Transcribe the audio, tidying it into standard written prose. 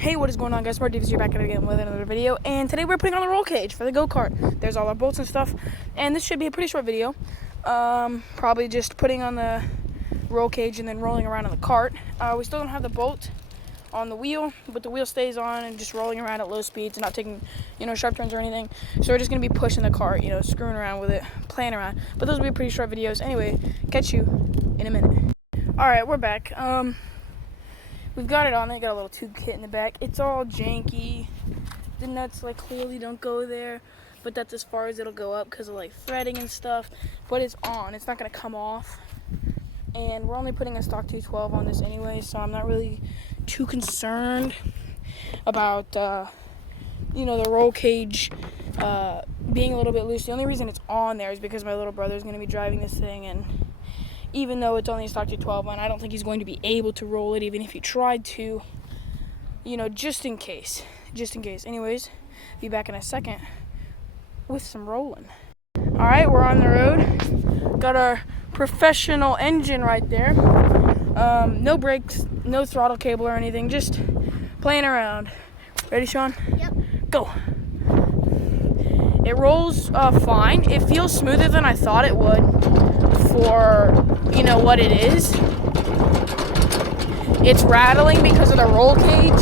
Hey, what is going on, guys? Smart Divas here, back at it again with another video. And today we're putting on the roll cage for the go-kart. There's all our bolts and stuff. And this should be a pretty short video. Probably just putting on the roll cage and then rolling around in the cart. We still don't have the bolt on the wheel, but the wheel stays on and just rolling around at low speeds and not taking, sharp turns or anything. So we're just going to be pushing the cart, screwing around with it, playing around. But those will be pretty short videos. Anyway, catch you in a minute. Alright, we're back. We've got it on there, got a little tube kit in the back. It's all janky. The nuts clearly don't go there, but that's as far as it'll go up because of threading and stuff. But it's on, it's not gonna come off. And we're only putting a stock 212 on this anyway, so I'm not really too concerned about the roll cage being a little bit loose. The only reason it's on there is because my little brother is gonna be driving this thing, and even though it's only a stock 212 one, I don't think he's going to be able to roll it, even if he tried to, just in case. Anyways, be back in a second with some rolling. All right, we're on the road. Got our professional engine right there. No brakes, no throttle cable or anything, just playing around. Ready, Sean? Yep. Go. It rolls fine. It feels smoother than I thought it would for, what it is. It's rattling because of the roll cage.